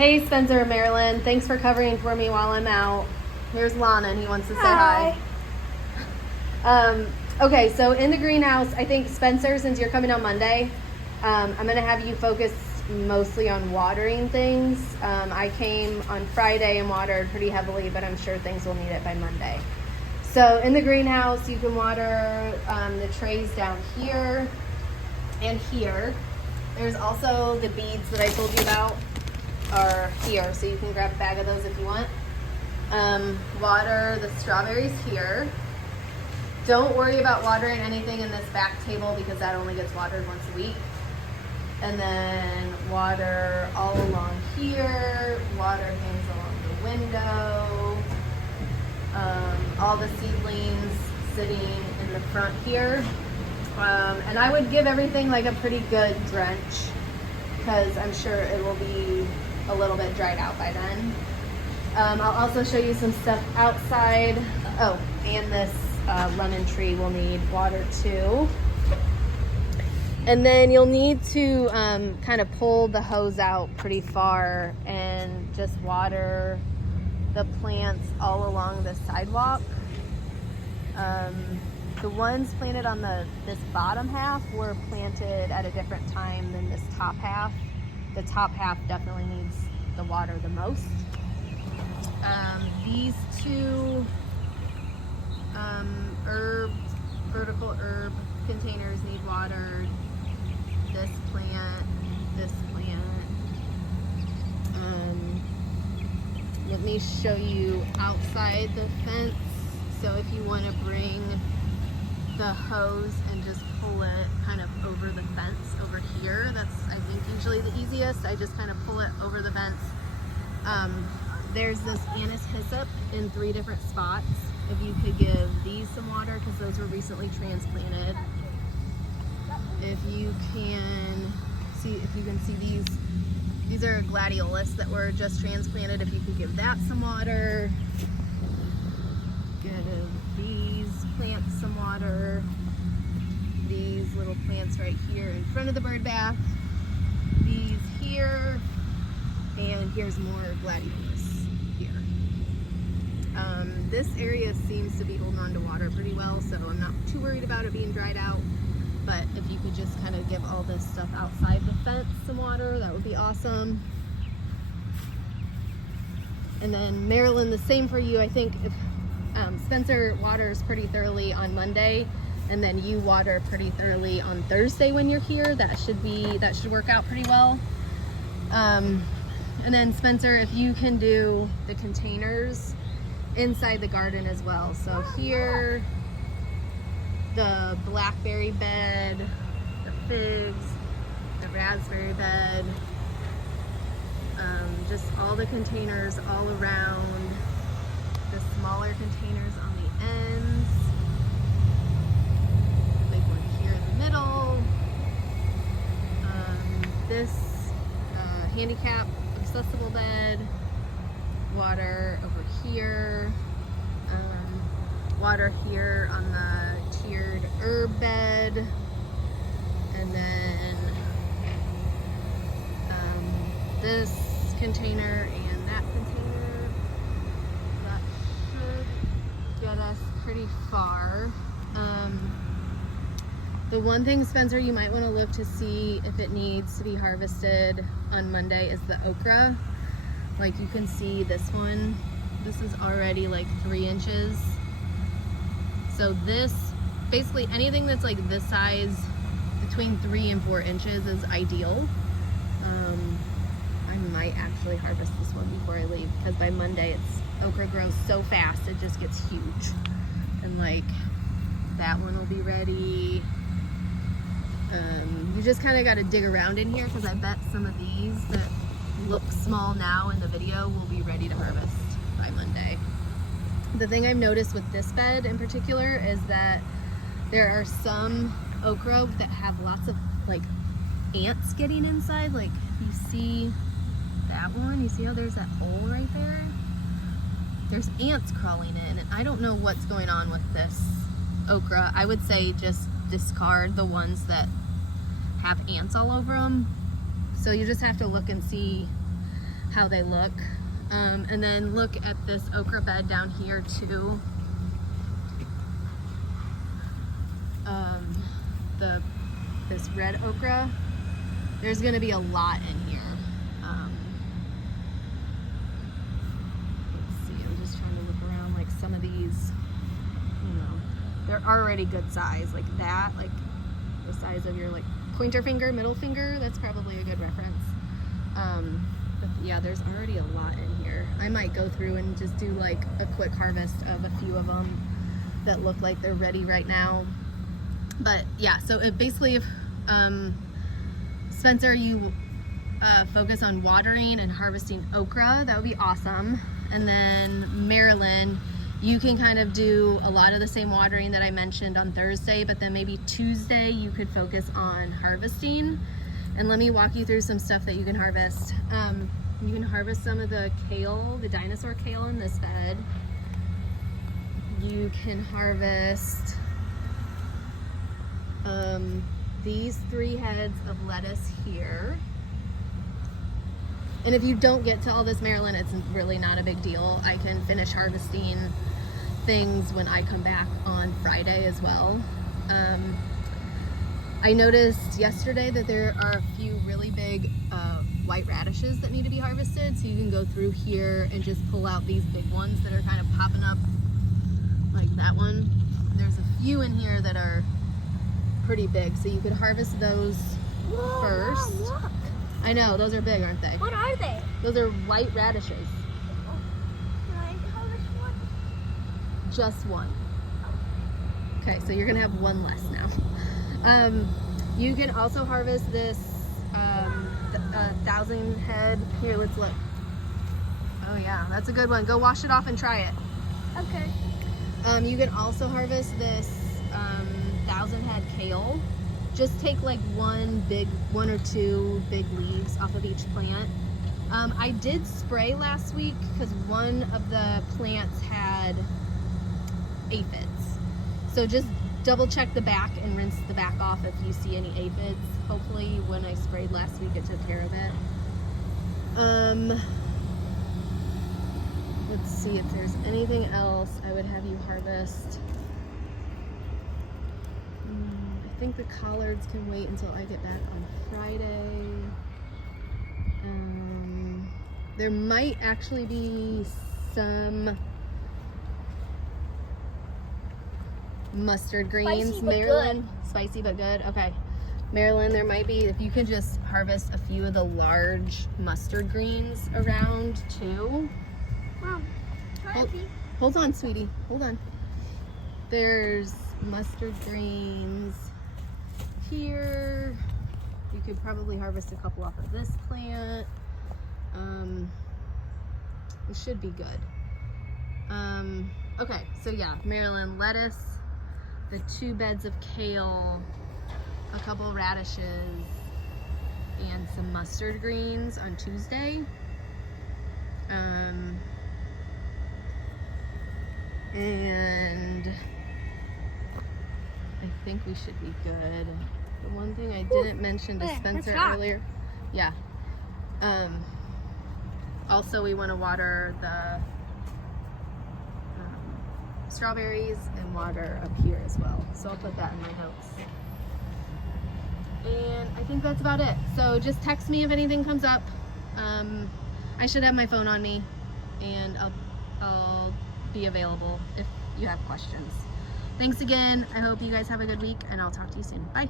Hey, Spencer and Marilyn. Thanks for covering for me while I'm out. Here's Lana, and he wants to say hi. Okay, so in the greenhouse, I think Spencer, since you're coming on Monday, I'm going to have you focus mostly on watering things. I came on Friday and watered pretty heavily, but I'm sure things will need it by Monday. So in the greenhouse, you can water the trays down here and here. There's also the beads that I told you about are here, so you can grab a bag of those if you want. Water the strawberries here. Don't worry about watering anything in this back table because that only gets watered once a week. And then water all along here, water hangs along the window, all the seedlings sitting in the front here. And I would give everything like a pretty good drench because I'm sure it will be a little bit dried out by then. I'll also show you some stuff outside. Oh, and this lemon tree will need water too. And then you'll need to kind of pull the hose out pretty far and just water the plants all along the sidewalk. The ones planted on this bottom half were planted at a different time than this top half. The top half definitely needs the water the most. These two vertical herb containers need watered. This plant. Let me show you outside the fence. So if you want to bring the hose and just pull it kind of over the fence over here, that's I think usually the easiest. I just kind of pull it over the fence. There's this anise hyssop in 3 different spots. If you could give these some water because those were recently transplanted. If you can see these are gladiolus that were just transplanted. If you could give that some water. Give these plants some water. These little plants right here in front of the bird bath. These here. And here's more gladiolus here. This area seems to be holding on to water pretty well, so I'm not too worried about it being dried out. But if you could just kind of give all this stuff outside the fence some water, that would be awesome. And then Marilyn, the same for you. I think if Spencer waters pretty thoroughly on Monday, and then you water pretty thoroughly on Thursday when you're here, that should work out pretty well. And then Spencer, if you can do the containers inside the garden as well. So here, the blackberry bed, the figs, the raspberry bed, just all the containers all around, the smaller containers on the ends, the big one here in the middle, this handicap accessible bed, water over here, water here on the tiered herb bed, and then this container and that container. That should get us pretty far. The one thing, Spencer, you might want to look to see if it needs to be harvested on Monday is the okra. Like you can see this one, this is already like 3 inches. So this, basically anything that's like this size, between 3 and 4 inches is ideal. I might actually harvest this one before I leave because by Monday okra grows so fast it just gets huge. And like that one will be ready. You just kind of got to dig around in here because I bet some of these that look small now in the video will be ready to harvest by Monday. The thing I've noticed with this bed in particular is that there are some okra that have lots of like ants getting inside. Like you see that one, you see how there's that hole right there? There's ants crawling in, and I don't know what's going on with this okra. I would say just discard the ones that have ants all over them. So you just have to look and see how they look. And then look at this okra bed down here too. This red okra, there's gonna be a lot in here. Let's see, I'm just trying to look around, like some of these, you know, they're already good size, like that, like the size of your like pointer finger, middle finger, that's probably a good reference. But yeah, there's already a lot in here. I might go through and just do like a quick harvest of a few of them that look like they're ready right now. But yeah, so it basically, if Spencer, you focus on watering and harvesting okra, that would be awesome. And then Marilyn, you can kind of do a lot of the same watering that I mentioned on Thursday, but then maybe Tuesday you could focus on harvesting. And let me walk you through some stuff that you can harvest. You can harvest some of the kale, the dinosaur kale in this bed. You can harvest these 3 heads of lettuce here. And if you don't get to all this, Marilyn, it's really not a big deal. I can finish harvesting things when I come back on Friday as well. I noticed yesterday that there are a few really big white radishes that need to be harvested, so you can go through here and just pull out these big ones that are kind of popping up, like that one. There's a few in here that are pretty big, so you could harvest those first. Mom, look. I know, those are big, aren't they? What are they? Those are white radishes. Can I harvest one? Just one. Okay, so you're gonna have one less now. You can also harvest this 1,000 head. Here, let's look. Oh yeah, that's a good one. Go wash it off and try it. Okay. You can also harvest this 1,000 head kale. Just take like one or two big leaves off of each plant. I did spray last week because one of the plants had aphids. So just double check the back and rinse the back off if you see any aphids. Hopefully when I sprayed last week it took care of it. Let's see if there's anything else I would have you harvest. I think the collards can wait until I get back on Friday. There might actually be some mustard greens. Spicy but Marilyn, spicy but good. Okay. Marilyn, there might be, if you could just harvest a few of the large mustard greens around too. Mom, Hold on, sweetie. Hold on. There's mustard greens here. You could probably harvest a couple off of this plant. It should be good. Okay, so yeah, Marilyn, lettuce, the 2 beds of kale, a couple radishes, and some mustard greens on Tuesday. And I think we should be good. The one thing I didn't mention to Spencer earlier, yeah. Also, we want to water the strawberries and water up here as well. So I'll put that in my notes. And I think that's about it. So just text me if anything comes up. I should have my phone on me, and I'll be available if you have questions. Thanks again. I hope you guys have a good week, and I'll talk to you soon. Bye.